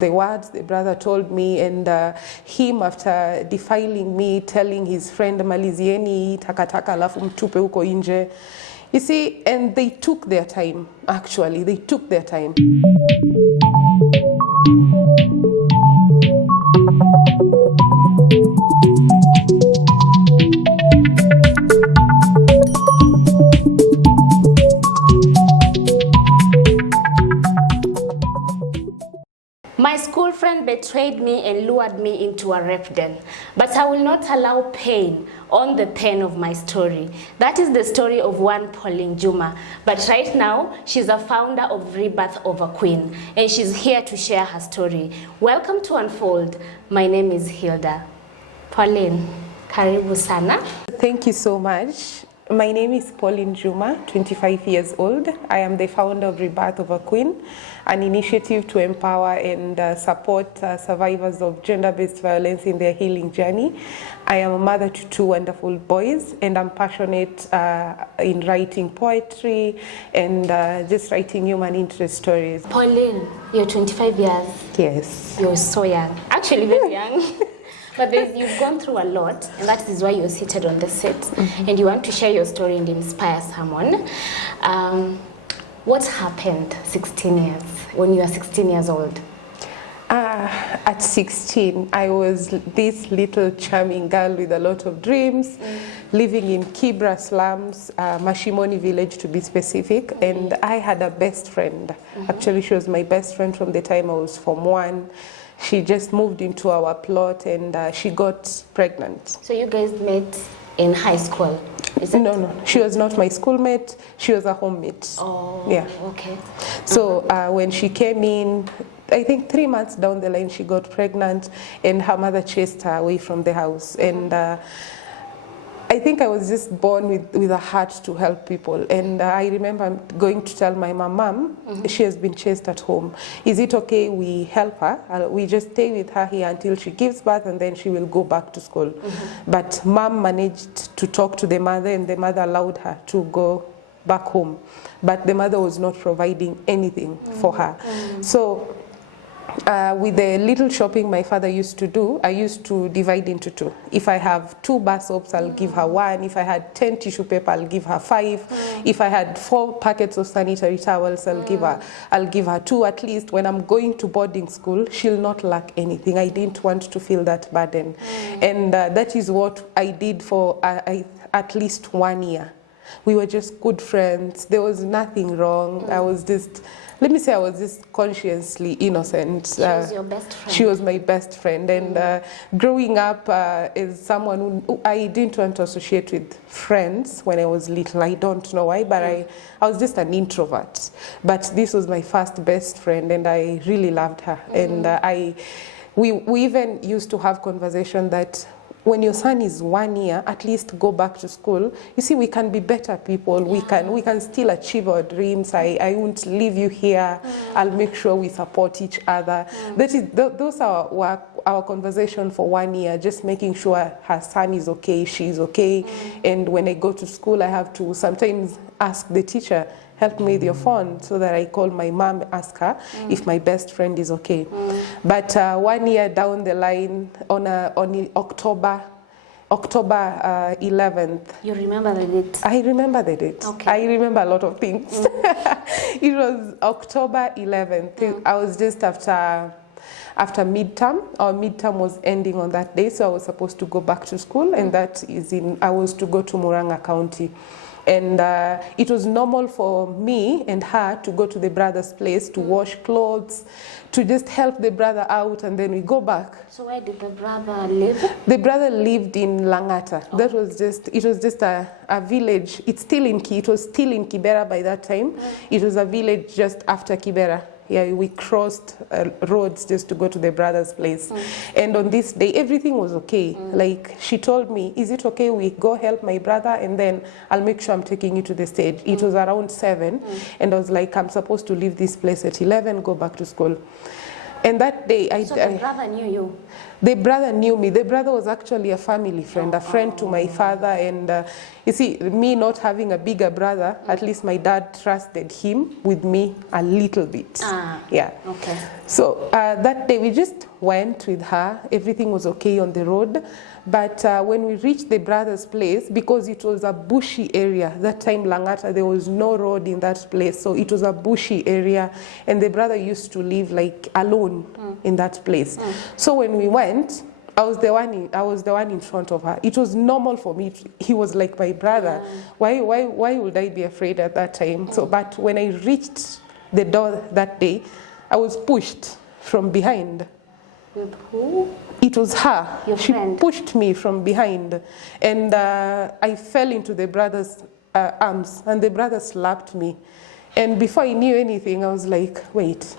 The words the brother told me, and him after defiling me, telling his friend malizieni takataka alafu mtupe huko nje. You see, and they took their time, actually, they took their time. My school friend betrayed me and lured me into a rape den, but I will not allow pain on the pen of my story. That is the story of one Pauline Juma, but right now she's a founder of Rebirth of a Queen, and she's here to share her story. Welcome to Unfold. My name is Hildah. Pauline, karibu sana. Thank you so much. My name is Pauline Juma, 25 years old. I am the founder of Rebirth of a Queen, an initiative to empower and support survivors of gender-based violence in their healing journey. I am a mother to two wonderful boys, and I'm passionate in writing poetry and just writing human interest stories. Pauline, you're 25 years. Yes. You're so young. Actually, very young. But you've gone through a lot, and that is why you're seated on the set. And you want to share your story and inspire someone. What happened 16 years, when you were 16 years old? At 16, I was this little charming girl with a lot of dreams, living in Kibra slums, Mashimoni village to be specific, and I had a best friend. Actually, she was my best friend from the time I was Form 1. She just moved into our plot and she got pregnant. So you guys met in high school? Is it? No, she was not my schoolmate, she was a homemate. Oh, yeah. Okay. So when she came in, I think 3 months down the line, she got pregnant and her mother chased her away from the house. And I think I was just born with a heart to help people. And I remember going to tell my mom, she has been chased at home. Is it okay we help her? We just stay with her here until she gives birth and then she will go back to school. But mom managed to talk to the mother and the mother allowed her to go back home. But the mother was not providing anything for her. So with the little shopping my father used to do, I used to divide into two. If I have 2 bar soaps, I'll give her 1. If I had 10 tissue paper, I'll give her 5. If I had 4 packets of sanitary towels, I'll give her 2 at least. When I'm going to boarding school, she'll not lack anything. I didn't want to feel that burden. And that is what I did for at least 1 year. We were just good friends. There was nothing wrong. I was just, let me say, I was just consciously innocent. She was your best friend. She was my best friend. And growing up as someone who I didn't want to associate with friends when I was little. I don't know why, but I was just an introvert. But this was my first best friend, and I really loved her. And we even used to have conversation that when your son is 1 year, at least go back to school. You see, we can be better people. We can still achieve our dreams. I won't leave you here. I'll make sure we support each other. Those are our conversation for 1 year, just making sure her son is okay, she's okay. And when I go to school, I have to sometimes ask the teacher, help me with your phone, so that I call my mom, ask her if my best friend is okay. But 1 year down the line, on October 11th. You remember the date? I remember the date. Okay. I remember a lot of things. It was October 11th. I was just after midterm. Our midterm was ending on that day, so I was supposed to go back to school, and I was to go to Muranga County. And it was normal for me and her to go to the brother's place to wash clothes, to just help the brother out, and then we go back. So where did the brother live? The brother lived in Langata. It was just a village. It was still in Kibera by that time. It was a village just after Kibera. Yeah, we crossed roads just to go to the brother's place. And on this day, everything was okay. Like, she told me, is it okay we go help my brother, and then I'll make sure I'm taking you to the stage. It was around 7, and I was like, I'm supposed to leave this place at 11, go back to school. And that day, So the brother knew you? The brother knew me. The brother was actually a family friend, a friend to my father. And you see, me not having a bigger brother, at least my dad trusted him with me a little bit. Yeah. Okay. So that day we just went with her. Everything was okay on the road. But when we reached the brother's place, because it was a bushy area, that time Langata, there was no road in that place. So it was a bushy area. And the brother used to live like alone in that place. So when we went, I was the one in front of her. It was normal for me. He was like my brother. Why would I be afraid at that time? So, but when I reached the door that day, I was pushed from behind. With who? It was her. Your friend? She pushed me from behind, and I fell into the brother's arms, and the brother slapped me. And before I knew anything, I was like, wait.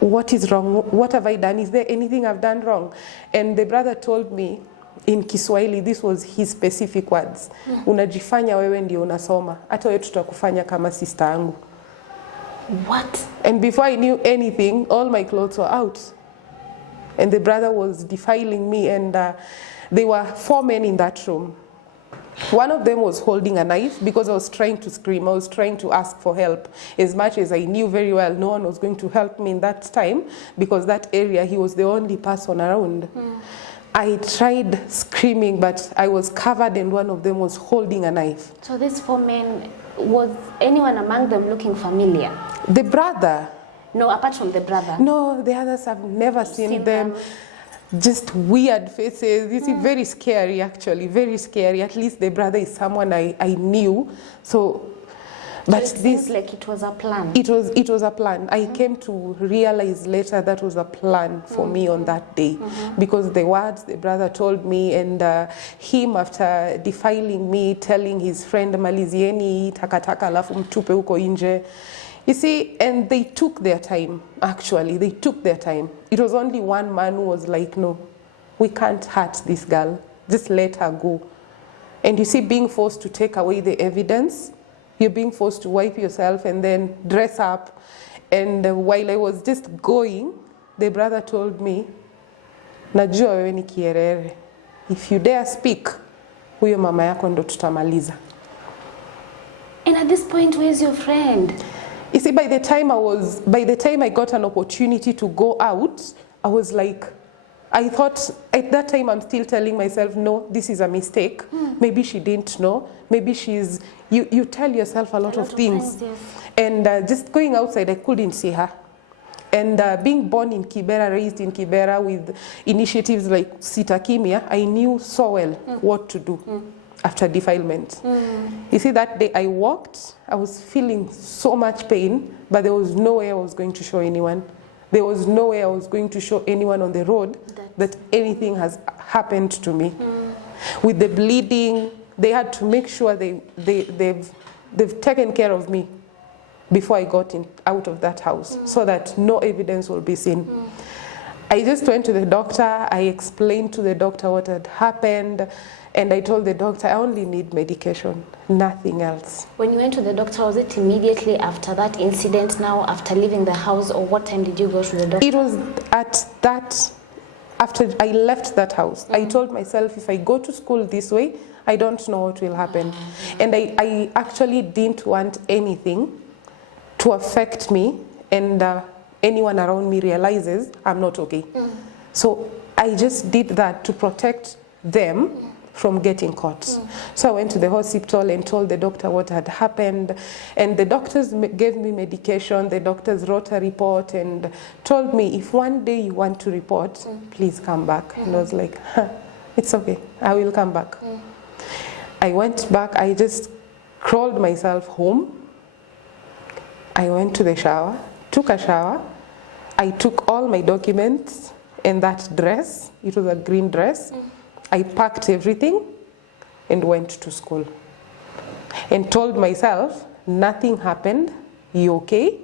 What is wrong? What have I done? Is there anything I've done wrong? And the brother told me in Kiswahili, this was his specific words. Unajifanya wewe ndio unasoma. Hata wewe tutakufanya kama sister yangu. What? And before I knew anything, all my clothes were out. And the brother was defiling me, and there were 4 men in that room. One of them was holding a knife because I was trying to scream. I was trying to ask for help. As much as I knew very well no one was going to help me in that time, because that area, he was the only person around. I tried screaming, but I was covered, and one of them was holding a knife. So these 4 men, was anyone among them looking familiar? The brother. No, apart from the brother. No, the others I've never seen them. Just weird faces. You see, very scary actually, very scary. At least the brother is someone I knew. So, but it this seems like it was a plan. It was a plan. I came to realize later that was a plan for me on that day, because the words the brother told me, and him after defiling me, telling his friend malizieni takataka alafu mtupe huko nje. You see, and they took their time, actually. They took their time. It was only one man who was like, no, we can't hurt this girl. Just let her go. And you see, being forced to take away the evidence, you're being forced to wipe yourself and then dress up. And while I was just going, the brother told me, najua wewe ni kierere. If you dare speak, huyo mama yako ndo tutamaliza. And at this point, where's your friend? You see, by the time I got an opportunity to go out, I was like, I thought at that time I'm still telling myself, no, this is a mistake. Maybe she didn't know. Maybe she's, you tell yourself a lot of things. Yes. And just going outside, I couldn't see her. And being born in Kibera, raised in Kibera with initiatives like Sitakimia, I knew so well what to do after defilement. You see, that day I walked, I was feeling so much pain, but there was no way I was going to show anyone. There was no way I was going to show anyone on the road that anything has happened to me. With the bleeding, they had to make sure they've taken care of me before I got out of that house, so that no evidence will be seen. I just went to the doctor, I explained to the doctor what had happened, and I told the doctor I only need medication, nothing else. When you went to the doctor, was it immediately after that incident now, after leaving the house, or what time did you go to the doctor? It was at that, after I left that house. I told myself, if I go to school this way, I don't know what will happen. And I actually didn't want anything to affect me, and anyone around me realizes I'm not okay. So I just did that to protect them from getting caught. So I went to the hospital and told the doctor what had happened, and the doctors gave me medication. The doctors wrote a report and told me, if one day you want to report, please come back. And I was like, it's okay, I will come back. I went back, I just crawled myself home. I went to the shower, took a shower. I took all my documents and that dress, it was a green dress. I packed everything and went to school. And told myself, nothing happened, you're okay,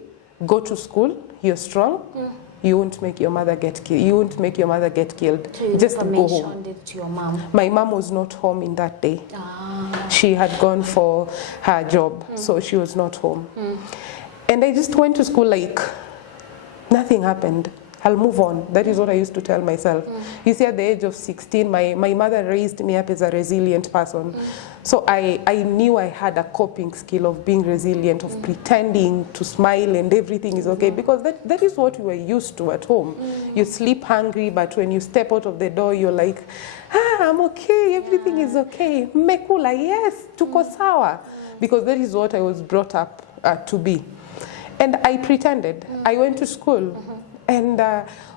go to school, you're strong, you won't make your mother get killed. You won't make your mother get killed. So you just never go home. mentioned it to your mom? My mom was not home in that day. She had gone for her job, so she was not home. And I just went to school like nothing happened. I'll move on. That is what I used to tell myself. You see, at the age of 16, my mother raised me up as a resilient person. So I knew I had a coping skill of being resilient, of pretending to smile and everything is okay, because that is what we were used to at home. You sleep hungry, but when you step out of the door, you're like, I'm okay, everything is okay. Mekula, yes, tuko sawa. Because that is what I was brought up to be. And I pretended. I went to school. And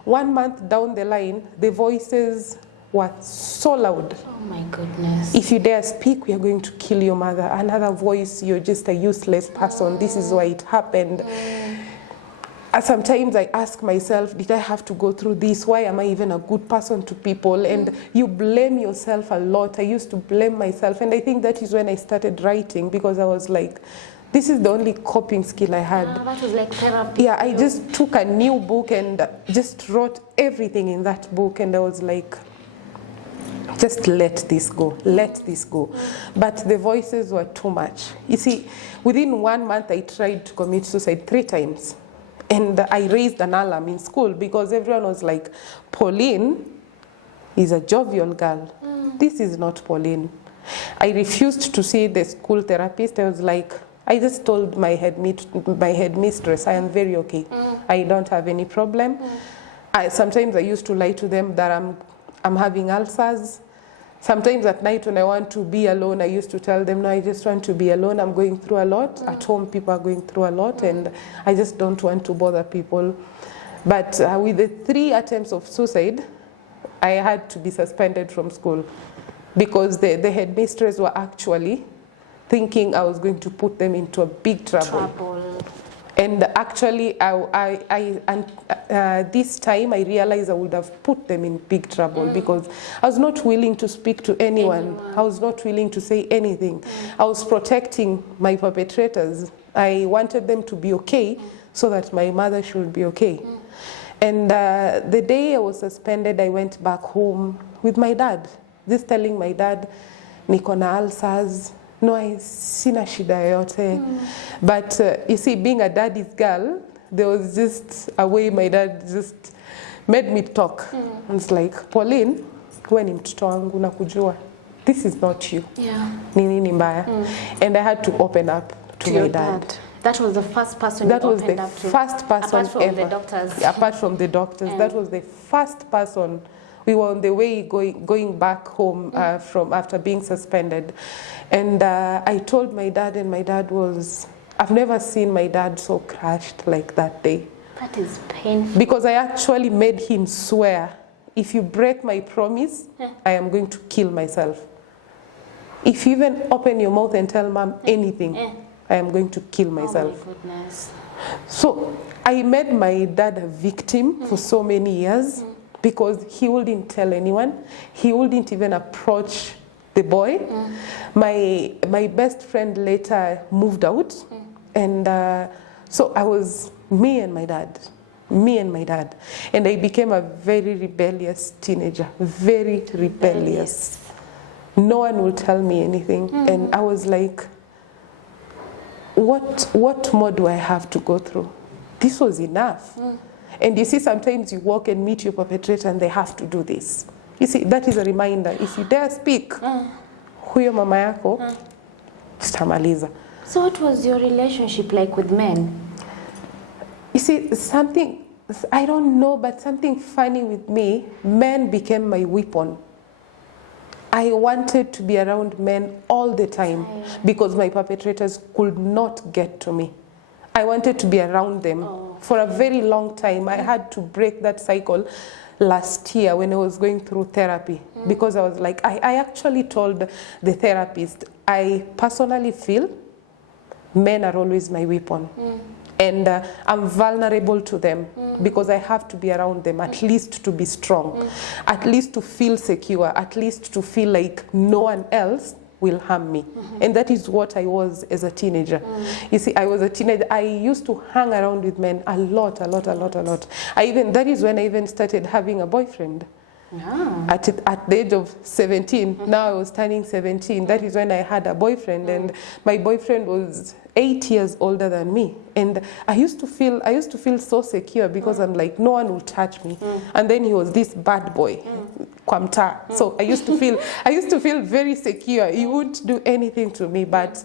1 month down the line, the voices were so loud. Oh my goodness. If you dare speak, we are going to kill your mother. Another voice, you're just a useless person. This is why it happened. Sometimes I ask myself, did I have to go through this? Why am I even a good person to people? And you blame yourself a lot. I used to blame myself. And I think that is when I started writing, because I was like, this is the only coping skill I had. That was like therapy. Yeah, I just took a new book and just wrote everything in that book, and I was like, just let this go, let this go. But the voices were too much. You see, within 1 month, I tried to commit suicide 3 times. And I raised an alarm in school because everyone was like, Pauline is a jovial girl. This is not Pauline. I refused to see the school therapist. I was like, I just told my headmistress, I am very okay. I don't have any problem. Sometimes I used to lie to them that I'm having ulcers. Sometimes at night when I want to be alone, I used to tell them, no, I just want to be alone. I'm going through a lot. At home, people are going through a lot, and I just don't want to bother people. But with the 3 attempts of suicide, I had to be suspended from school because the headmistress were actually thinking I was going to put them into a big trouble. And actually, this time I realized I would have put them in big trouble because I was not willing to speak to anyone. I was not willing to say anything. I was protecting my perpetrators. I wanted them to be okay so that my mother should be okay. And the day I was suspended, I went back home with my dad, just telling my dad, niko na ulcers. No, sina shida yote. But you see, being a daddy's girl, there was just a way my dad just made me talk. And it's like, Pauline, wewe ni mtoto wangu nakujua. This is not you. Yeah. Ni nini mbaya? And I had to open up to my dad. That was the first person you opened up to? That was the first person apart from ever. The doctors. Apart from the doctors. That was the first person. We were on the way going back home from after being suspended. And I told my dad, and my dad was, I've never seen my dad so crushed like that day. That is painful. Because I actually made him swear, if you break my promise, I am going to kill myself. If you even open your mouth and tell mom anything, I am going to kill myself. Oh my goodness. So I made my dad a victim for so many years. Because he wouldn't tell anyone. He wouldn't even approach the boy. My best friend later moved out. And so I was me and my dad. And I became a very rebellious teenager. Very rebellious. No one will tell me anything. And I was like, what more do I have to go through? This was enough. And you see, sometimes you walk and meet your perpetrator and they have to do this. You see, that is a reminder. If you dare speak, huyo mama yako, tutamaliza. So what was your relationship like with men? You see, something, I don't know, but something funny with me, men became my weapon. I wanted to be around men all the time because my perpetrators could not get to me. I wanted to be around them. For a very long time. I had to break that cycle last year when I was going through therapy because I was like, I actually told the therapist, I personally feel men are always my weapon. And I'm vulnerable to them because I have to be around them, at least to be strong, at least to feel secure, at least to feel like no one else will harm me. And that is what I was as a teenager. You see, I was a teenager. I used to hang around with men a lot. That is when I even started having a boyfriend. At the age of 17. Now I was turning 17. That is when I had a boyfriend. And my boyfriend was 8 years older than me, and I used to feel so secure because I'm like, no one will touch me. And then he was this bad boy, kwa mtaa. So I used to feel very secure. He wouldn't do anything to me, but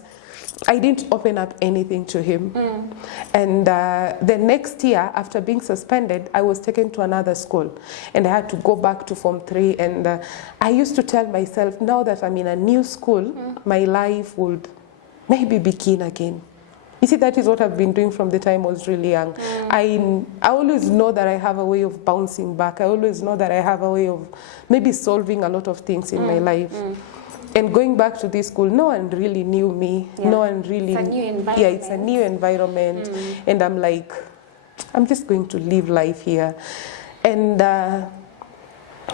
I didn't open up anything to him. And the next year, after being suspended, I was taken to another school, and I had to go back to Form 3. And I used to tell myself, now that I'm in a new school, my life would maybe begin again. You see, that is what I've been doing from the time I was really young. I always know that I have a way of bouncing back. I always know that I have a way of maybe solving a lot of things in my life. And going back to this school, no one really knew me. Yeah. No one really... It's a new environment. Yeah, it's a new environment. And I'm like, I'm just going to live life here. And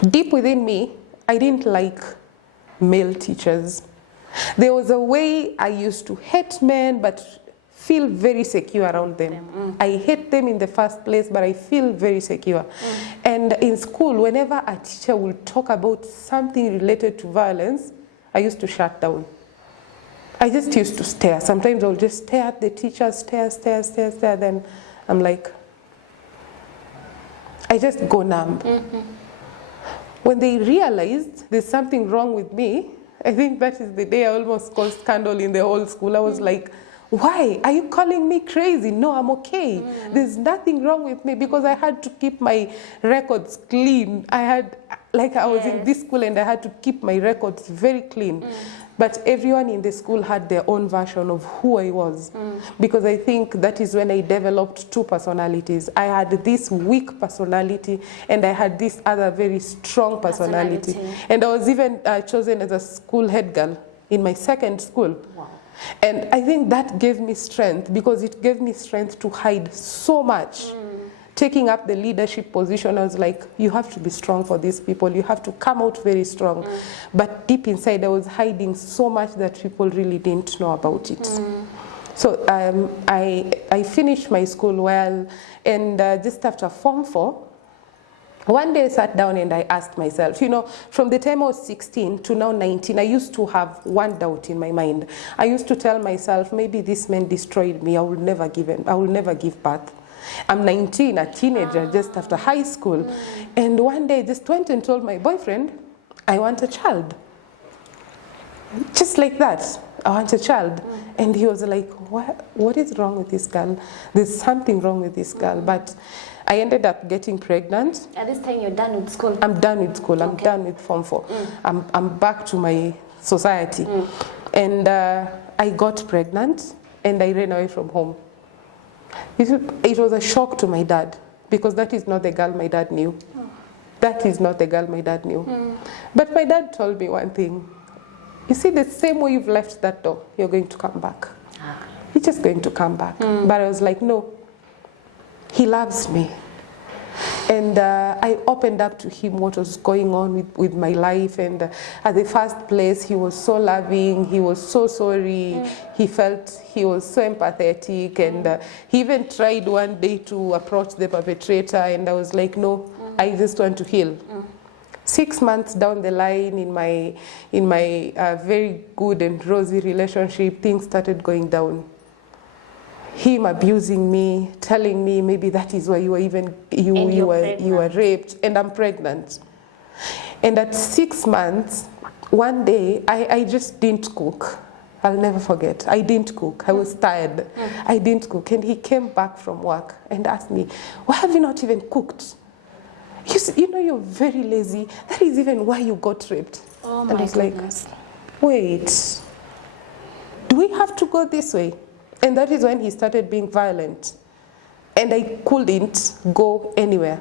deep within me, I didn't like male teachers. There was a way I used to hate men, but feel very secure around them. I hate them in the first place, but I feel very secure. And in school, whenever a teacher will talk about something related to violence, I used to shut down. I just used to stare. Sometimes I'll just stare at the teacher, stare. Then I'm like, I just go numb. When they realized there's something wrong with me, I think that is the day I almost caused scandal in the whole school. I was like, why? Are you calling me crazy? No, I'm okay. There's nothing wrong with me, because I had to keep my records clean. I was in this school and I had to keep my records very clean. But everyone in the school had their own version of who I was. Because I think that is when I developed two personalities. I had this weak personality and I had this other very strong personality. And I was even chosen as a school head girl in my second school. Wow. And I think that gave me strength, because it gave me strength to hide so much. Taking up the leadership position, I was like, you have to be strong for these people. You have to come out very strong. But deep inside, I was hiding so much that people really didn't know about it. So I finished my school well, and just after Form 4, one day I sat down and I asked myself, you know, from the time I was 16 to now 19, I used to have one doubt in my mind. I used to tell myself, maybe this man destroyed me. I will never give birth. I'm 19, a teenager, just after high school. And one day I just went and told my boyfriend, I want a child. Just like that, I want a child. And he was like, what is wrong with this girl? There's something wrong with this girl. But I ended up getting pregnant. At this time, you're done with school? I'm done with school. I'm done with Form 4. I'm back to my society. And I got pregnant, and I ran away from home. It was a shock to my dad, because that is not the girl my dad knew. That is not the girl my dad knew. But my dad told me one thing. You see, the same way you've left that door, you're going to come back. You're just going to come back. But I was like, no. He loves me. And I opened up to him what was going on with my life. And at the first place, he was so loving. He was so sorry. He felt he was so empathetic. And he even tried one day to approach the perpetrator. And I was like, no, I just want to heal. 6 months down the line in my very good and rosy relationship, things started going down. Him abusing me, telling me maybe that is why you were raped, and I'm pregnant. And at 6 months, one day I just didn't cook. I'll never forget. I didn't cook. I was tired. I didn't cook, and he came back from work and asked me, "Why have you not even cooked? You know you're very lazy. That is even why you got raped." Oh my and I was goodness. like, wait, do we have to go this way? And that is when he started being violent. And I couldn't go anywhere.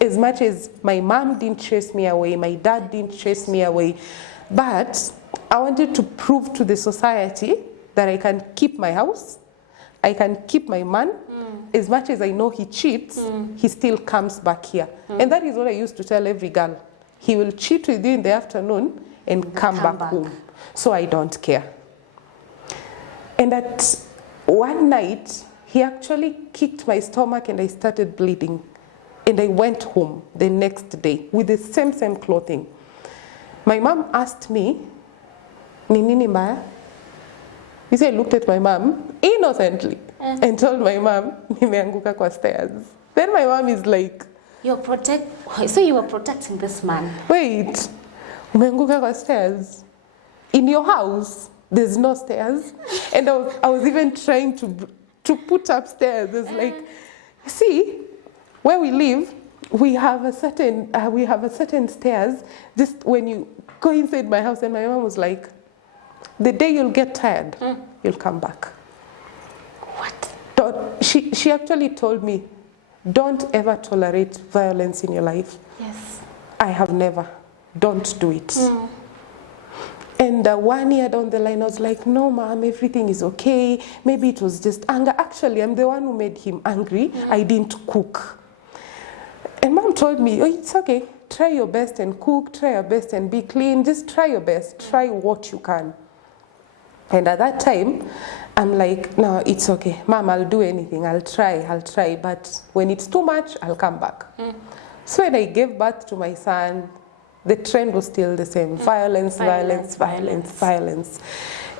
As much as my mom didn't chase me away, my dad didn't chase me away, but I wanted to prove to the society that I can keep my house, I can keep my man. As much as I know he cheats, he still comes back here. And that is what I used to tell every girl. He will cheat with you in the afternoon and come back home. So I don't care. And at one night, he actually kicked my stomach and I started bleeding. And I went home the next day with the same clothing. My mom asked me, "Ni nini mbaya?" You see, I looked at my mom innocently and told my mom, nimeanguka kwa stairs. Then my mom is like, so you were protecting this man? Wait, umeanguka kwa stairs? In your house, there's no stairs. And I was even trying to put up stairs. It's like, see, where we live, we have a certain stairs. Just when you go inside my house, and my mom was like, the day you'll get tired, you'll come back. What? She actually told me, don't ever tolerate violence in your life. Yes. I have never. Don't do it. And 1 year down the line, I was like, no, mom, everything is okay. Maybe it was just anger. Actually, I'm the one who made him angry. I didn't cook. And mom told me, oh, it's okay. Try your best and cook. Try your best and be clean. Just try your best. Try what you can. And at that time, I'm like, no, it's okay. Mom, I'll do anything. I'll try. But when it's too much, I'll come back. So when I gave birth to my son, the trend was still the same. Violence.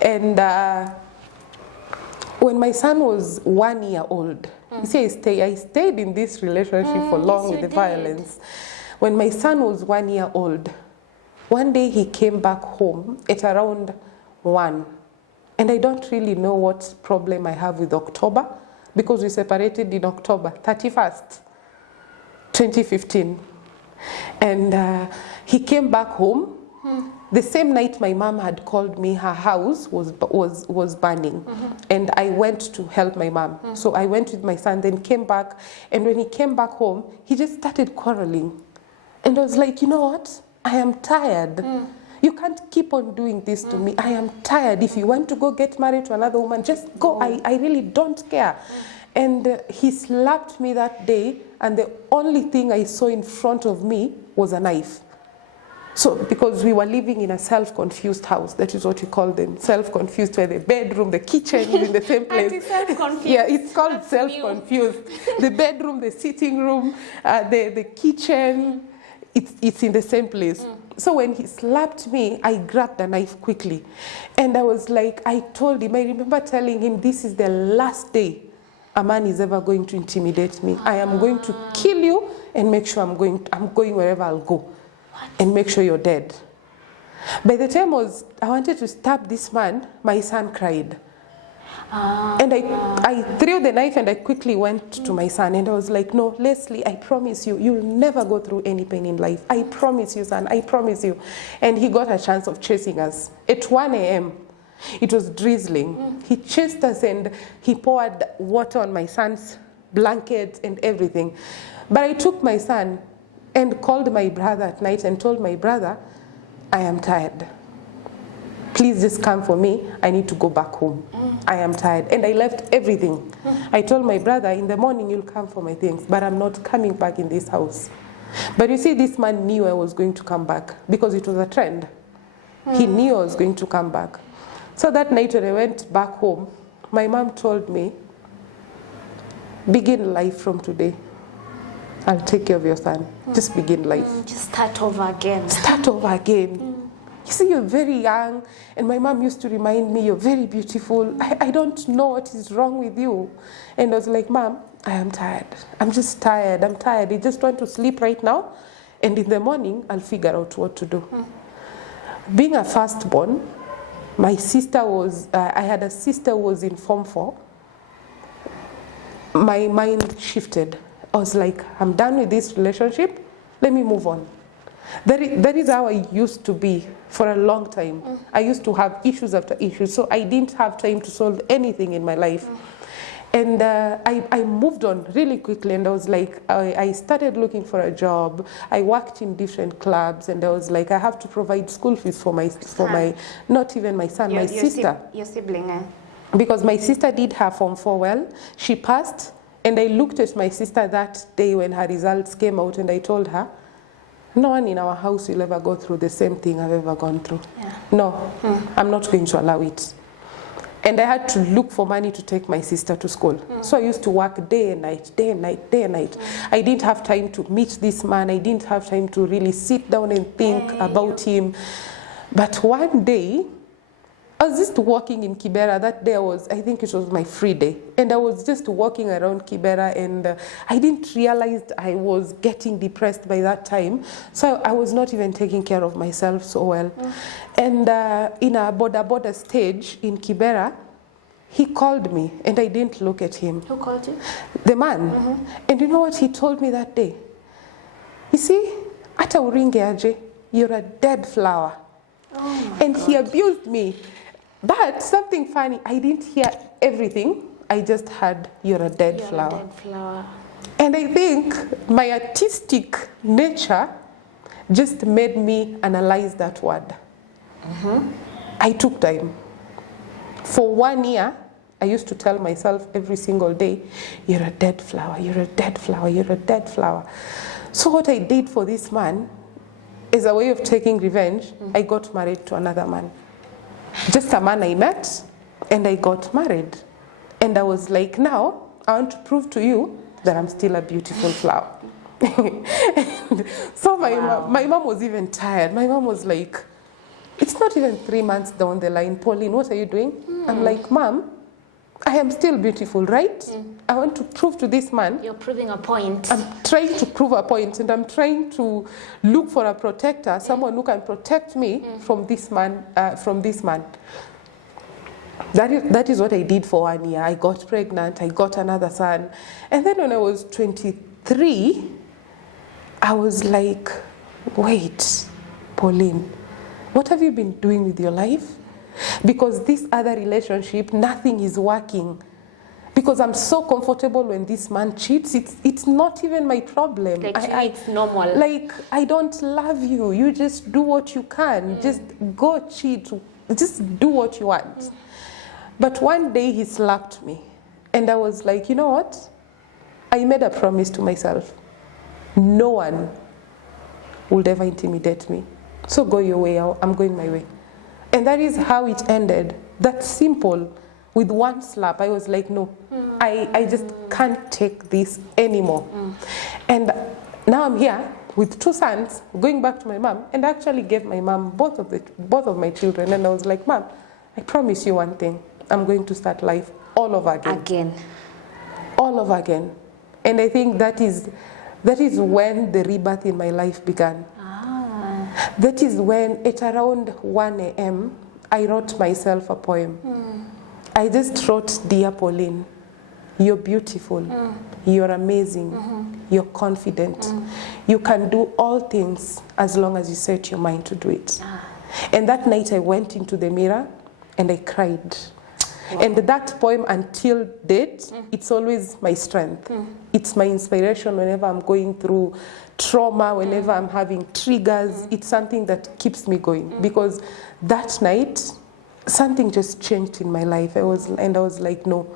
And when my son was 1 year old, you see, I stayed in this relationship for long with the violence. When my son was 1 year old, one day he came back home at around 1. And I don't really know what problem I have with October, because we separated in October 31st, 2015. And he came back home. The same night my mom had called me, her house was burning. And I went to help my mom. So I went with my son, then came back. And when he came back home, he just started quarreling. And I was like, you know what? I am tired. You can't keep on doing this to me. I am tired. If you want to go get married to another woman, just go. I really don't care. And he slapped me that day, and the only thing I saw in front of me was a knife. So, because we were living in a self-confused house, that is what we call them, self-confused, where the bedroom, the kitchen is in the same place. Self-confused. Yeah, it's called self-confused. The bedroom, the sitting room, the kitchen, it's in the same place. So when he slapped me, I grabbed the knife quickly. And I was like, I told him, I remember telling him, this is the last day a man is ever going to intimidate me. I am going to kill you and make sure I'm going wherever I'll go. And make sure you're dead. By the time I wanted to stab this man, my son cried. And I threw the knife and I quickly went to my son and I was like, no, Leslie, I promise you, you'll never go through any pain in life. I promise you, son, I promise you. And he got a chance of chasing us. At 1 a.m., it was drizzling. He chased us and he poured water on my son's blankets and everything. But I took my son and called my brother at night and told my brother, I am tired. Please just come for me. I need to go back home. I am tired. And I left everything. I told my brother, in the morning you'll come for my things, but I'm not coming back in this house. But you see, this man knew I was going to come back because it was a trend. He knew I was going to come back. So that night when I went back home, my mom told me, begin life from today. I'll take care of your son. Just begin life. Just start over again. Start over again. You see, you're very young, and my mom used to remind me, you're very beautiful. I don't know what is wrong with you. And I was like, Mom, I am tired. I'm just tired. I'm tired. I just want to sleep right now, and in the morning, I'll figure out what to do. Being a firstborn, my sister was, I had a sister who was in Form 4. My mind shifted. I was like, I'm done with this relationship. Let me move on. That is how I used to be for a long time. I used to have issues after issues, so I didn't have time to solve anything in my life. And I moved on really quickly, and I was like, I started looking for a job. I worked in different clubs, and I was like, I have to provide school fees for my not even my son, my sister. Your sibling, Because my sister did her Form 4 well. She passed, and I looked at my sister that day when her results came out, and I told her, no one in our house will ever go through the same thing I've ever gone through. No, I'm not going to allow it. And I had to look for money to take my sister to school. So I used to work day and night, day and night, day and night. I didn't have time to meet this man. I didn't have time to really sit down and think about him. But one day, I was just walking in Kibera. That day I think it was my free day. And I was just walking around Kibera, and I didn't realize I was getting depressed by that time. So I was not even taking care of myself so well. And in a border stage in Kibera, he called me, and I didn't look at him. Who called you? The man. And you know what he told me that day? You see, ata uringe aje, you're a dead flower. Oh and God. He abused me. But something funny, I didn't hear everything. I just heard, you're a dead flower. A dead flower. And I think my artistic nature just made me analyze that word. I took time. For 1 year, I used to tell myself every single day, you're a dead flower, you're a dead flower, you're a dead flower. So what I did for this man, as a way of taking revenge, I got married to another man. Just a man I met, and I got married. And I was like, now, I want to prove to you that I'm still a beautiful flower. So my mom was even tired. My mom was like, it's not even 3 months down the line. Pauline, what are you doing? I'm like, Mom, I am still beautiful, right? I want to prove to this man. You're proving a point. I'm trying to prove a point, and I'm trying to look for a protector, someone who can protect me from this man. That is what I did for 1 year. I got pregnant, I got another son. And then when I was 23, I was like, wait, Pauline, what have you been doing with your life? Because this other relationship, nothing is working. Because I'm so comfortable when this man cheats, it's not even my problem. Like it's normal. Like, I don't love you. You just do what you can. Just go cheat. Just do what you want. But one day he slapped me. And I was like, you know what? I made a promise to myself. No one will ever intimidate me. So go your way, I'm going my way. And that is how it ended. That simple. With one slap, I was like, no, I just can't take this anymore. And now I'm here with 2 sons, going back to my mom, and I actually gave my mom both of my children. And I was like, Mom, I promise you one thing. I'm going to start life all over again. All over again. And I think that is when the rebirth in my life began. That is when at around 1 a.m., I wrote myself a poem. I just wrote, Dear Pauline, you're beautiful, you're amazing, you're confident. You can do all things as long as you set your mind to do it. And that night I went into the mirror and I cried. Wow. And that poem, until date, it's always my strength. It's my inspiration whenever I'm going through trauma, whenever I'm having triggers. It's something that keeps me going. Because that night, something just changed in my life. I was like, no.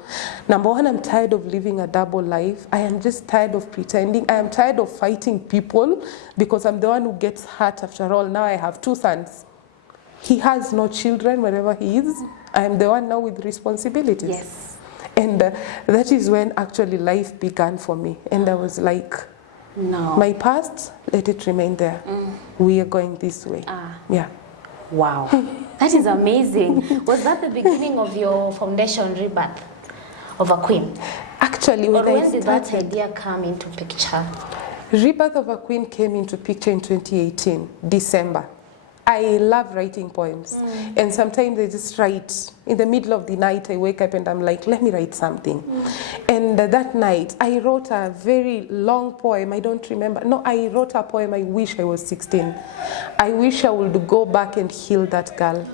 Number one, I'm tired of living a double life. I am just tired of pretending. I am tired of fighting people because I'm the one who gets hurt after all. Now I have 2 sons. He has no children wherever he is. I am the one now with responsibilities. Yes. And that is when actually life began for me. And I was like, no. My past, let it remain there. We are going this way. Yeah. Wow. That is amazing. Was that the beginning of your foundation, Rebirth of a Queen? Actually, when did that idea come into picture? Rebirth of a Queen came into picture in 2018, December. I love writing poems. And sometimes I just write. In the middle of the night, I wake up and I'm like, let me write something. And that night, I wrote a very long poem. I don't remember. No, I wrote a poem. I wish I was 16. I wish I would go back and heal that girl.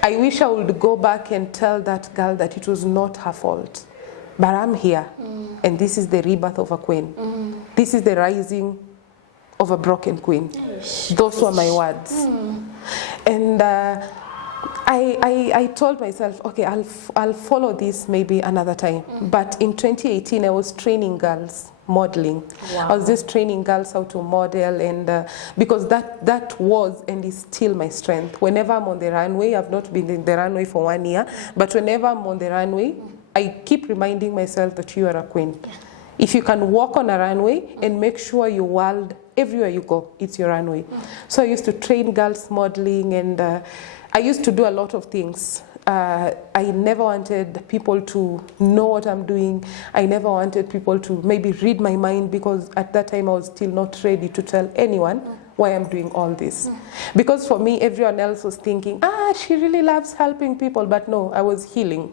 I wish I would go back and tell that girl that it was not her fault. But I'm here. And this is the rebirth of a queen. This is the rising of a broken queen. Those were my words. And I told myself, okay, I'll follow this maybe another time. But in 2018, I was training girls modeling. Wow. I was just training girls how to model, and because that was and is still my strength. Whenever I'm on the runway, I've not been in the runway for 1 year, but whenever I'm on the runway, I keep reminding myself that you are a queen. If you can walk on a runway and make sure your world, everywhere you go, it's your runway. So I used to train girls modeling, and I used to do a lot of things. I never wanted people to know what I'm doing. I never wanted people to maybe read my mind, because at that time I was still not ready to tell anyone why I'm doing all this. Because for me, everyone else was thinking, she really loves helping people. But no, I was healing.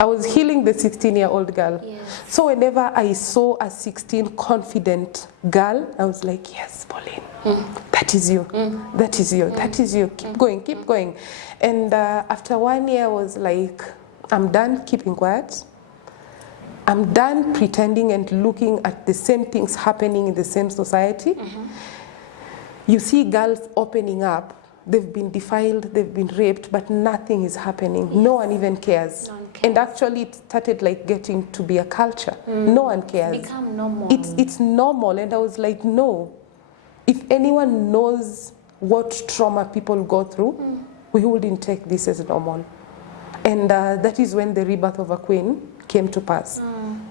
I was healing the 16-year-old girl. Yes. So whenever I saw a 16 confident girl, I was like, yes, Pauline, that is you, that is you, that is you. Keep going, keep going. And after 1 year, I was like, I'm done keeping quiet. I'm done pretending and looking at the same things happening in the same society. You see girls opening up. They've been defiled, they've been raped, but nothing is happening. Yes. No one even cares. No one cares. And actually it started like getting to be a culture. No one cares. It's become normal. It's normal. And I was like, no. If anyone knows what trauma people go through, we wouldn't take this as normal. And that is when the rebirth of a queen came to pass.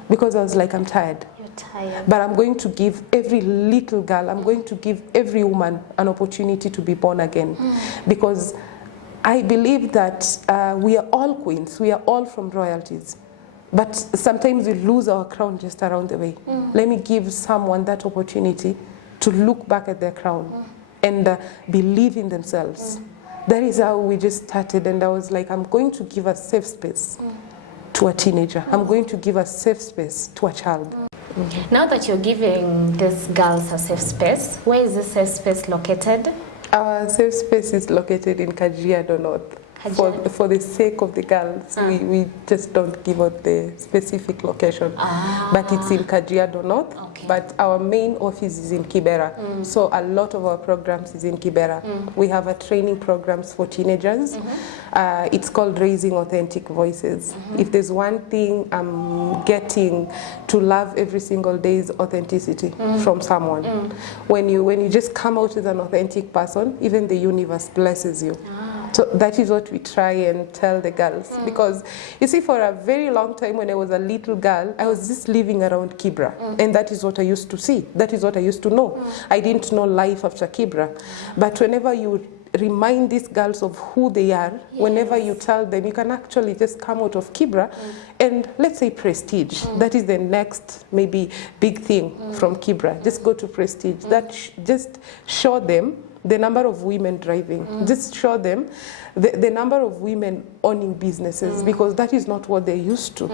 Because I was like, I'm tired. Tired. But I'm going to give every little girl, I'm going to give every woman an opportunity to be born again. Because I believe that we are all queens, we are all from royalties. But sometimes we lose our crown just around the way. Let me give someone that opportunity to look back at their crown and believe in themselves. That is how we just started, and I was like, I'm going to give a safe space to a teenager. I'm going to give a safe space to a child. Now that you're giving these girls a safe space, where is this safe space located? Our safe space is located in Kajiado North. For the sake of the girls, we just don't give out the specific location. But it's in Kajiado North. Okay. But our main office is in Kibera. So a lot of our programs is in Kibera. We have a training programs for teenagers. It's called Raising Authentic Voices. If there's one thing I'm getting to love every single day is authenticity from someone. When you just come out as an authentic person, even the universe blesses you. So that is what we try and tell the girls. Because, you see, for a very long time when I was a little girl, I was just living around Kibra. And that is what I used to see. That is what I used to know. I didn't know life after Kibra. But whenever you remind these girls of who they are, whenever you tell them, you can actually just come out of Kibra and, let's say, Prestige. That is the next, maybe, big thing from Kibra. Just go to Prestige. That just show them the number of women driving. Just show them the number of women owning businesses, because that is not what they used to.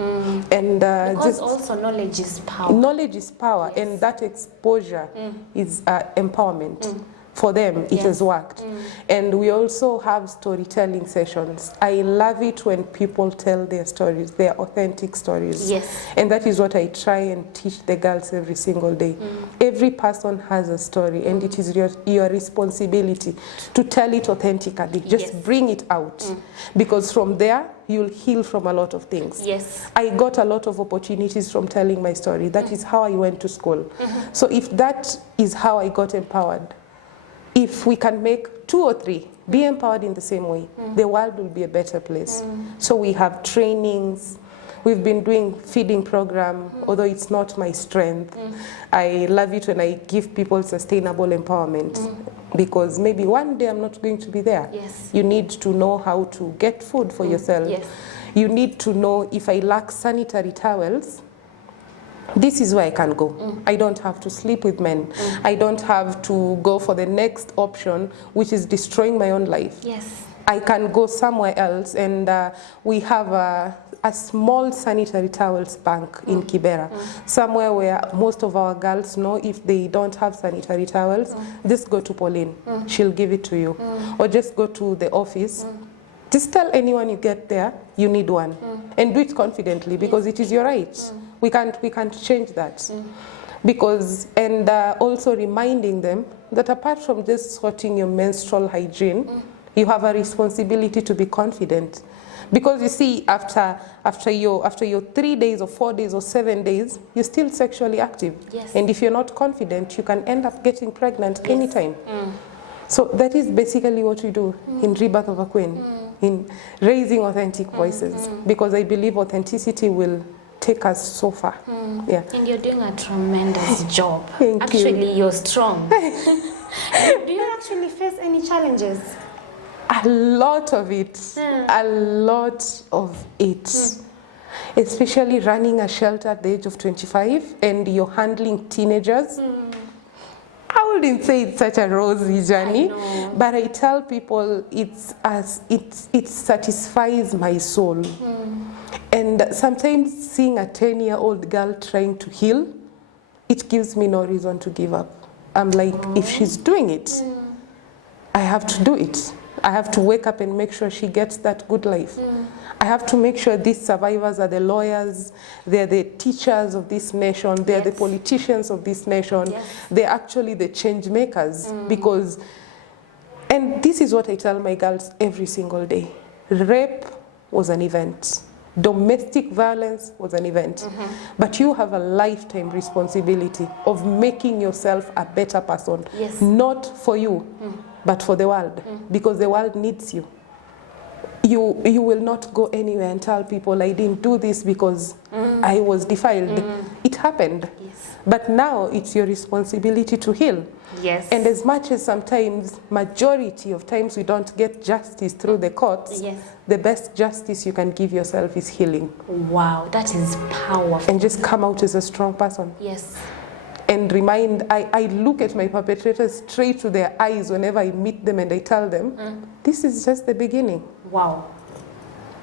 And because just also knowledge is power. Knowledge is power, and that exposure is empowerment. For them, it has worked. And we also have storytelling sessions. I love it when people tell their stories, their authentic stories. Yes. And that is what I try and teach the girls every single day. Every person has a story, and it is your responsibility to tell it authentically. Just bring it out. Because from there, you'll heal from a lot of things. Yes. I got a lot of opportunities from telling my story. That is how I went to school. So if that is how I got empowered, if we can make 2 or 3 be empowered in the same way, the world will be a better place. So we have trainings. We've been doing feeding program, although it's not my strength. I love it when I give people sustainable empowerment, because maybe one day I'm not going to be there. Yes. You need to know how to get food for yourself. Yes. You need to know, if I lack sanitary towels, this is where I can go. I don't have to sleep with men. I don't have to go for the next option, which is destroying my own life. Yes. I can go somewhere else, and we have a small sanitary towels bank in Kibera, somewhere where most of our girls know if they don't have sanitary towels, just go to Pauline. She'll give it to you. Or just go to the office. Just tell anyone you get there, you need one. And do it confidently, because it is your right. We can't change that. Because, and also reminding them that apart from just sorting your menstrual hygiene, you have a responsibility to be confident. Because you see, after your 3 days or 4 days or 7 days, you're still sexually active. Yes. And if you're not confident, you can end up getting pregnant anytime. So that is basically what we do in Rebirth of a Queen, in raising authentic voices. Because I believe authenticity will take us so far. Yeah. And you're doing a tremendous job. Thank you. Actually, you're strong. Do you actually face any challenges? A lot of it. A lot of it. Especially running a shelter at the age of 25 and you're handling teenagers. I wouldn't say it's such a rosy journey, but I tell people it satisfies my soul. And sometimes seeing a 10-year-old girl trying to heal, it gives me no reason to give up. I'm like, if she's doing it, I have to do it. I have to wake up and make sure she gets that good life. I have to make sure these survivors are the lawyers, they're the teachers of this nation, they're the politicians of this nation, they're actually the change makers. Because, and this is what I tell my girls every single day, rape was an event. Domestic violence was an event. But you have a lifetime responsibility of making yourself a better person. Not for you, but for the world. Because the world needs you. You will not go anywhere and tell people, I didn't do this because I was defiled. It happened. But now it's your responsibility to heal. And as much as sometimes, majority of times we don't get justice through the courts, the best justice you can give yourself is healing. Wow, that is powerful. And just come out as a strong person. And remind, I look at my perpetrators straight to their eyes whenever I meet them and I tell them, this is just the beginning. Wow.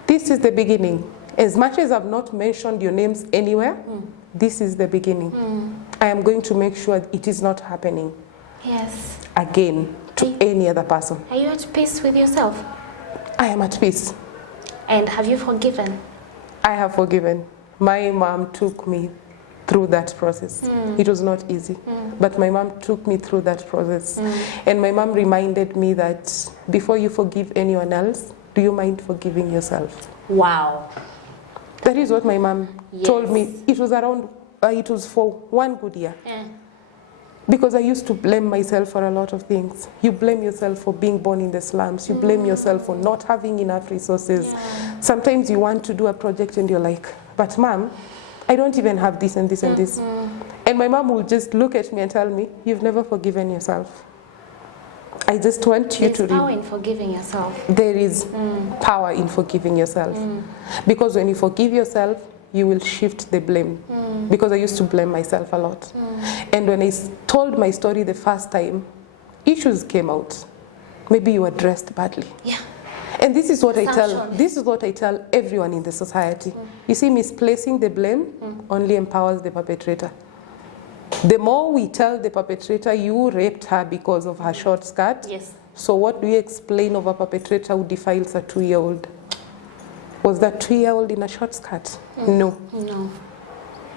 This is the beginning. As much as I've not mentioned your names anywhere, this is the beginning. I am going to make sure it is not happening again to any other person. Are you at peace with yourself? I am at peace. And have you forgiven? I have forgiven. My mom took me through that process. It was not easy, but my mom took me through that process. And my mom reminded me that before you forgive anyone else, do you mind forgiving yourself? Wow. That is what my mom told me. It was around, it was for 1 good year. Because I used to blame myself for a lot of things. You blame yourself for being born in the slums. You blame yourself for not having enough resources. Sometimes you want to do a project and you're like, but mom, I don't even have this and this and this. And my mom will just look at me and tell me, you've never forgiven yourself. I just want you to... There's power in forgiving yourself. There is power in forgiving yourself. Because when you forgive yourself, you will shift the blame. Because I used to blame myself a lot. And when I told my story the first time, issues came out. Maybe you were dressed badly. And this is what I tell everyone in the society. You see, misplacing the blame only empowers the perpetrator. The more we tell the perpetrator, you raped her because of her short skirt. So what do you explain of a perpetrator who defiles a 2-year-old? Was that 2-year-old in a short skirt? No.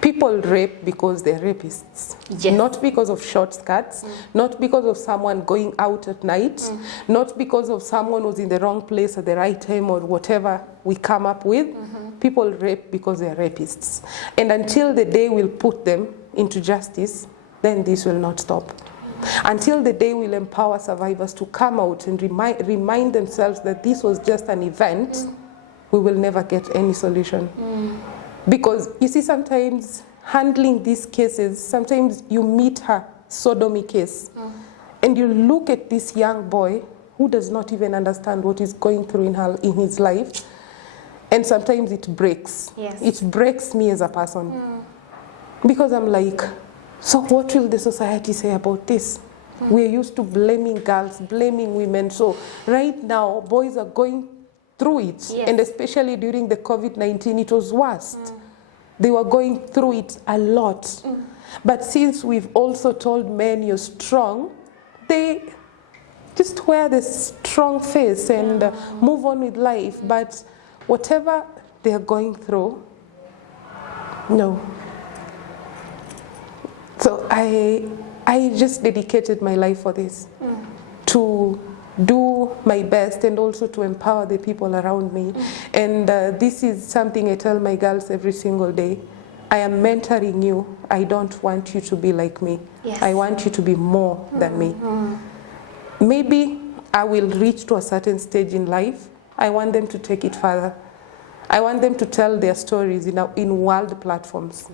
People rape because they're rapists. Not because of short skirts, not because of someone going out at night, not because of someone who's in the wrong place at the right time or whatever we come up with. People rape because they're rapists. And until the day we'll put them into justice, then this will not stop. Until the day we'll empower survivors to come out and remind themselves that this was just an event, we will never get any solution. Because you see, sometimes handling these cases, sometimes you meet her sodomy case and you look at this young boy who does not even understand what he's going through in his life, and sometimes it breaks. It breaks me as a person. Because I'm like, so what will the society say about this? We're used to blaming girls, blaming women. So right now, boys are going through it. And especially during the COVID-19, it was worst. They were going through it a lot. But since we've also told men you're strong, they just wear this strong face and move on with life. But whatever they're going through, no. So I just dedicated my life for this, to do my best and also to empower the people around me. And this is something I tell my girls every single day. I am mentoring you. I don't want you to be like me. I want you to be more than me. Maybe I will reach to a certain stage in life. I want them to take it further. I want them to tell their stories in world platforms.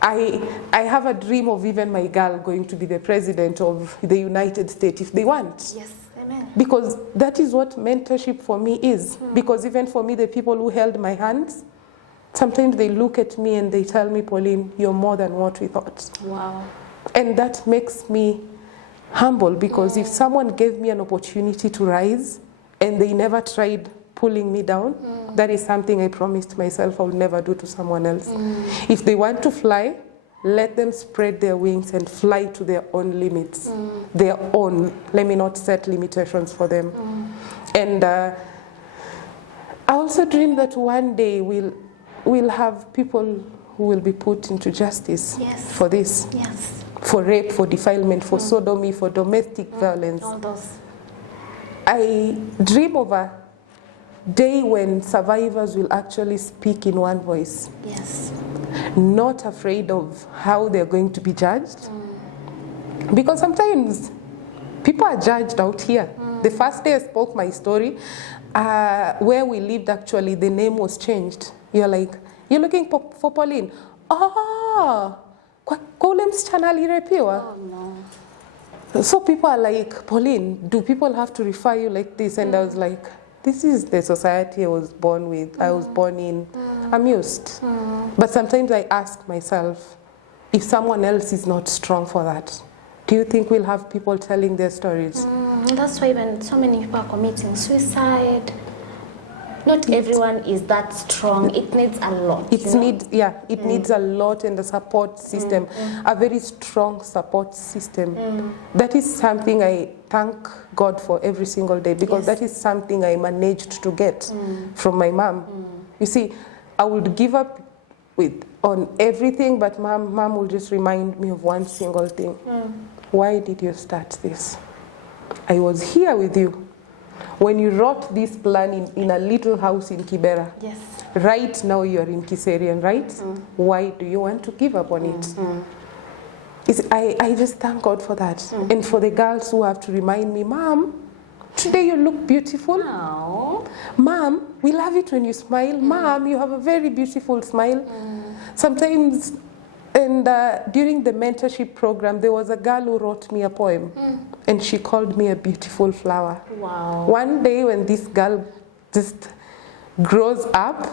I have a dream of even my girl going to be the president of the United States if they want. Because that is what mentorship for me is. Because even for me, the people who held my hands, sometimes they look at me and they tell me, Pauline, you're more than what we thought. Wow. And that makes me humble, because if someone gave me an opportunity to rise and they never tried pulling me down, that is something I promised myself I would never do to someone else. If they want to fly, let them spread their wings and fly to their own limits, their own. Let me not set limitations for them. And I also dream that one day we'll have people who will be put into justice for this. Yes. For rape, for defilement, for sodomy, for domestic violence. All those. I dream of a day when survivors will actually speak in one voice. Yes. Not afraid of how they're going to be judged. Because sometimes people are judged out here. The first day I spoke my story, where we lived actually, the name was changed. You're like, you're looking for Pauline. Oh, kwa ule msichana alirepiwa. Oh no. So people are like, Pauline, do people have to refer you like this? And I was like, this is the society I was born with, I was born in. I'm used. But sometimes I ask myself, if someone else is not strong for that, do you think we'll have people telling their stories? That's why even so many people are committing suicide. Not everyone is that strong. It needs a lot. It needs a lot, and a support system, a very strong support system. That is something I thank God for every single day, because that is something I managed to get from my mom. You see, I would give up on everything, but mom will just remind me of one single thing. Why did you start this? I was here with you when you wrote this plan in a little house in Kibera. Yes. Right now you are in Kiserian, right? Why do you want to give up on it? I just thank God for that. And for the girls who have to remind me, Mom, today you look beautiful. Oh. Mom, we love it when you smile. Mom, you have a very beautiful smile. Sometimes, and during the mentorship program, there was a girl who wrote me a poem, and she called me a beautiful flower. Wow. One day when this girl just grows up,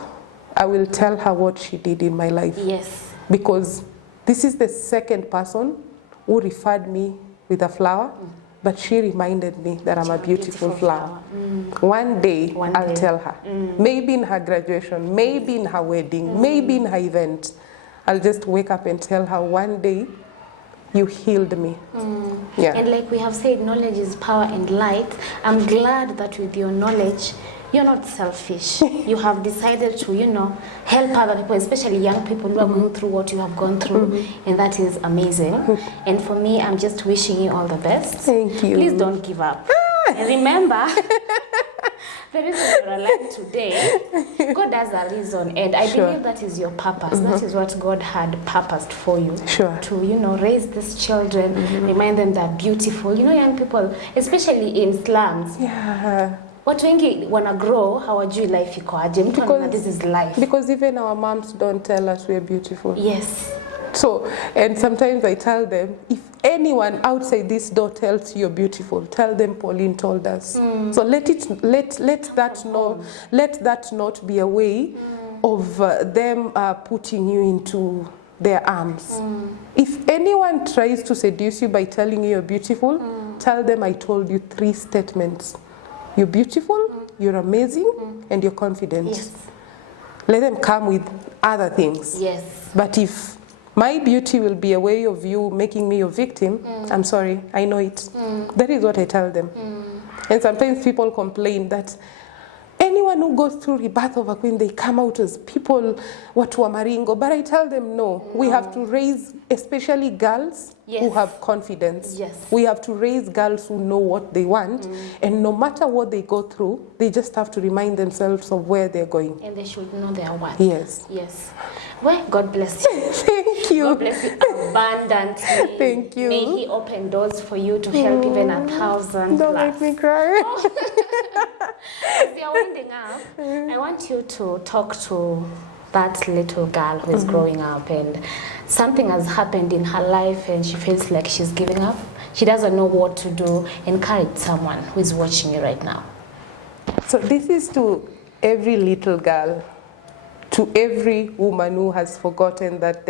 I will tell her what she did in my life. Yes. Because this is the second person who referred me with a flower, but she reminded me that I'm a beautiful flower. One day, I'll tell her. Maybe in her graduation, maybe in her wedding, maybe in her event. I'll just wake up and tell her, one day, you healed me. Yeah. And like we have said, knowledge is power and light. I'm glad that with your knowledge, you're not selfish. You have decided to, help other people, especially young people who are going through what you have gone through. And that is amazing. And for me, I'm just wishing you all the best. Thank you. Please don't give up. And remember, the reason you're alive today, God has a reason, and I believe that is your purpose. That is what God had purposed for you. To, raise these children, remind them they're beautiful. Young people, especially in slums. Yeah. Watu wengi wanna grow, hawajui life iko aje. Mtu anaona this is life. Because even our moms don't tell us we're beautiful. Yes. So, and sometimes I tell them, if anyone outside this door tells you you're beautiful, tell them Pauline told us. So let that not be a way of them putting you into their arms. If anyone tries to seduce you by telling you you're beautiful, tell them I told you 3 statements. You're beautiful, you're amazing, and you're confident. Yes. Let them come with other things. Yes. But if my beauty will be a way of you making me your victim, I'm sorry, I know it. That is what I tell them. And sometimes people complain that anyone who goes through rebirth of a queen, they come out as people, watu wa maringo. But I tell them, no, we have to raise, especially girls who have confidence. Yes. We have to raise girls who know what they want. And no matter what they go through, they just have to remind themselves of where they're going. And they should know their worth. Yes. Yes. Well, God bless you. Thank you. God bless you abundantly. Thank you. May He open doors for you to help even 1,000 Don't plus. make me cry. As you're winding up, I want you to talk to that little girl who is growing up, and something has happened in her life and she feels like she's giving up. she doesn't know what to do. Encourage someone who is watching you right now. So this is to every little girl, to every woman who has forgotten that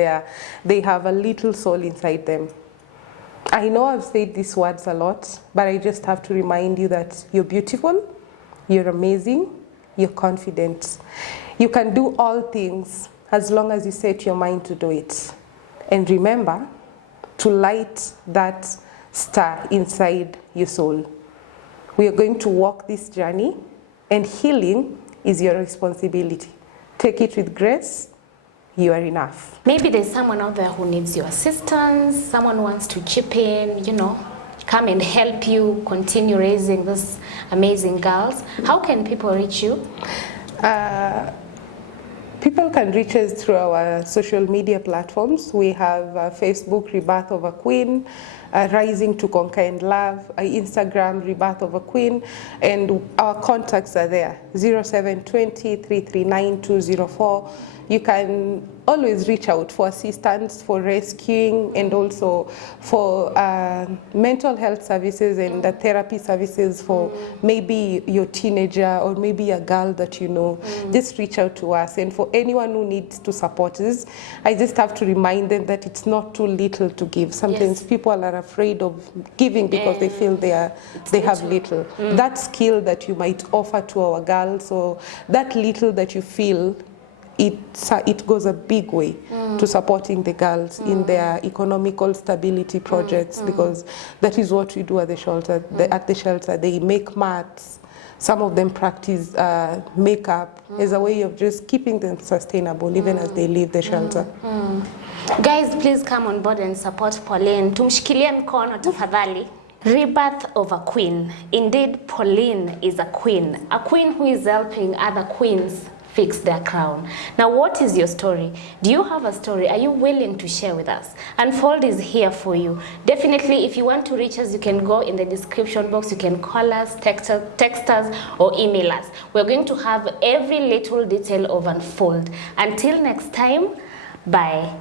they have a little soul inside them. I know I've said these words a lot, but I just have to remind you that you're beautiful, you're amazing, you're confident. You can do all things as long as you set your mind to do it. And remember to light that star inside your soul. We are going to walk this journey, and healing is your responsibility. Take it with grace. You are enough. Maybe there's someone out there who needs your assistance, someone who wants to chip in, you know, come and help you continue raising these amazing girls. How can people reach you? People can reach us through our social media platforms. We have Facebook, Rebirth of a Queen, Rising to Conquer and Love, Instagram, Rebirth of a Queen, and our contacts are there, 0720 339 204. You can always reach out for assistance, for rescuing, and also for mental health services and therapy services for maybe your teenager or maybe a girl that you know. Just reach out to us. And for anyone who needs to support us, I just have to remind them that it's not too little to give. Sometimes people are afraid of giving because they feel they have little. That skill that you might offer to our girls, or that little that you feel, it goes a big way to supporting the girls in their economical stability projects, because that is what we do at the shelter. At the shelter, they make mats. Some of them practice makeup as a way of just keeping them sustainable even as they leave the shelter. Guys, please come on board and support Pauline. Tumshikilie mkono tafadhali. Rebirth of a queen. Indeed, Pauline is a queen who is helping other queens fix their crown. Now, what is your story? Do you have a story? Are you willing to share with us? Unfold is here for you. Definitely, if you want to reach us, you can go in the description box. You can call us, text us, or email us. We're going to have every little detail of Unfold. Until next time, bye.